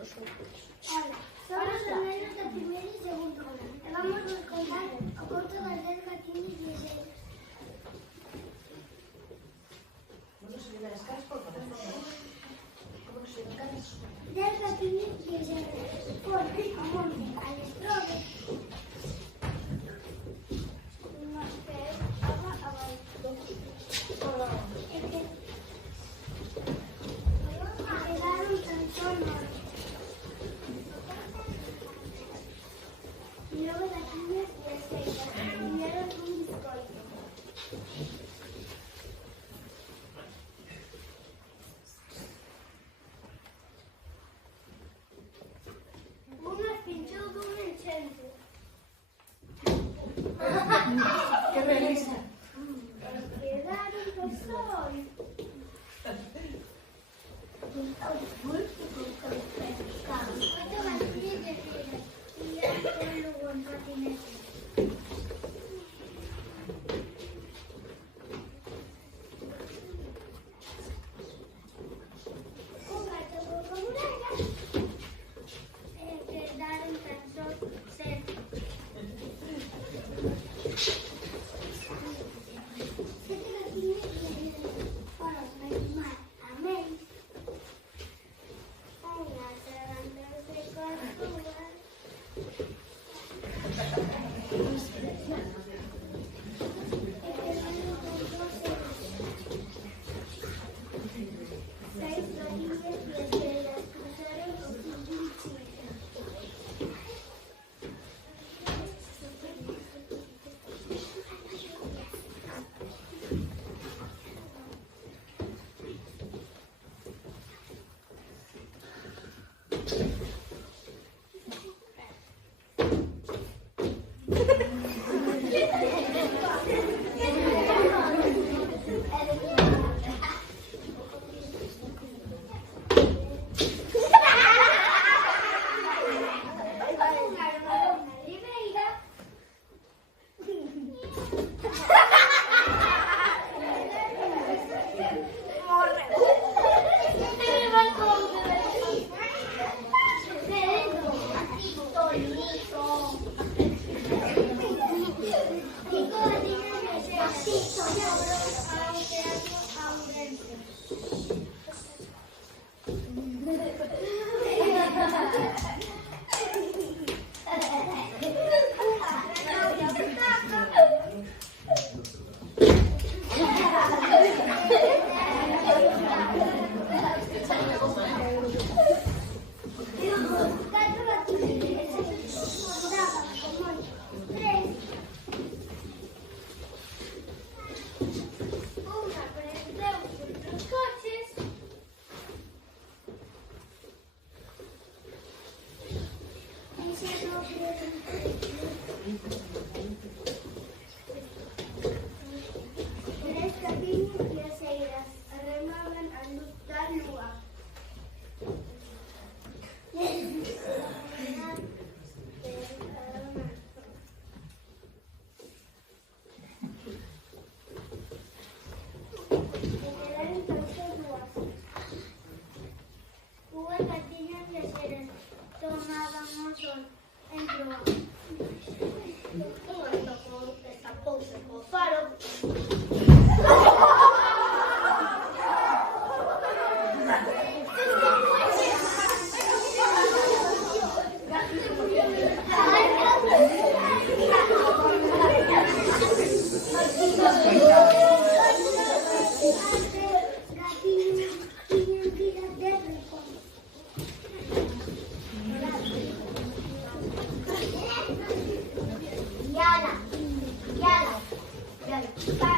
Hola, somos gemelos de primer y segundo. Le vamos a contar o conto das 10 gatiños de seis. Bueno, se viene las caras, por favor. ¿Cómo que se vienen caras? 10 gatiños de seis. Por a monte, al estrobe. No sé, agua abajo. Quedaron tan solos. Y luego las niñas de seis comieron un bizcocho. Una pinchó de un incendio. ¡Qué realista! Quedaron tan solos. Ocho gatiños de seis. Y ya luego en patinete. Un gato con muralla. Quedaron tan solo seis. Siete gatiños de seis. Hola, animal. Amén. Una grande de cordura. Seis gatiños y se las cruzaron con un cuchillo. Tres gatiños viaxeiras arremaban a luz da lúa. Quedaron tan seguras. Unha gatiñas viaxeiras tomaban o sol en proa. Unha tapouse co faro. Yala, yala, yala.